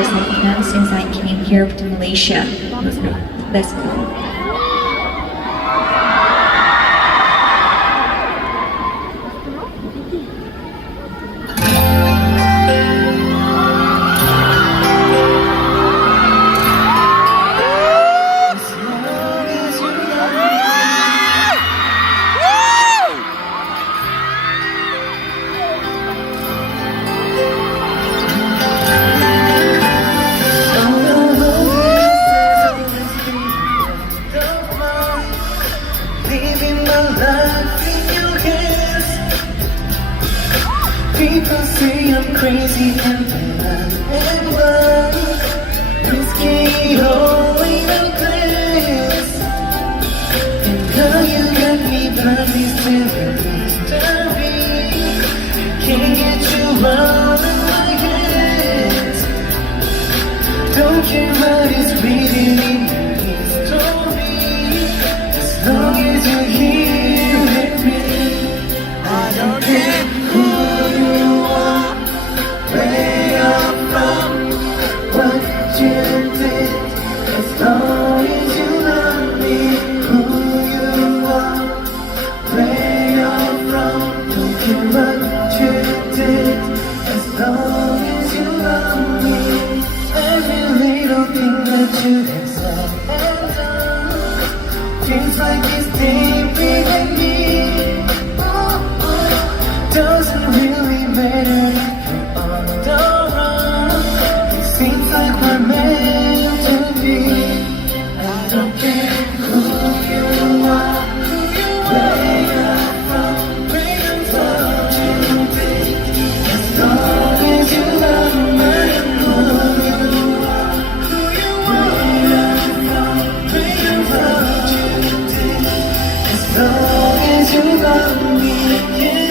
just like since I came here to Malaysia. Let's go. People say I'm crazy and bad and wild, risky, only the place. And now you got me blindly staring mystery. Can't get you out of my head. Don't care what is reading in your story, as long as you're here with me. I don't care who you are, where you're from, what you did, as long as you love me. Who you are, where you're from, don't care what you did, as long as you love me. Every little thing that you have said and done feels like it's deeper than me. Doesn't really matter if you're on the run. It seems like we're meant to be. I don't care who you are, where you're from, what you did, as long as you love me. Who you are, where you're from, what you did, as long as you love me. Yeah.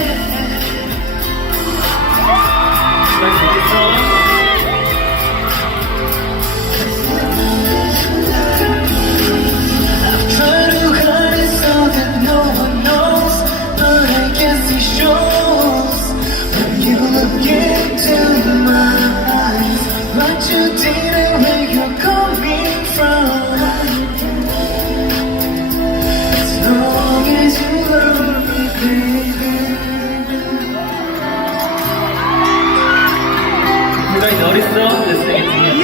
You guys noticed though, this thing is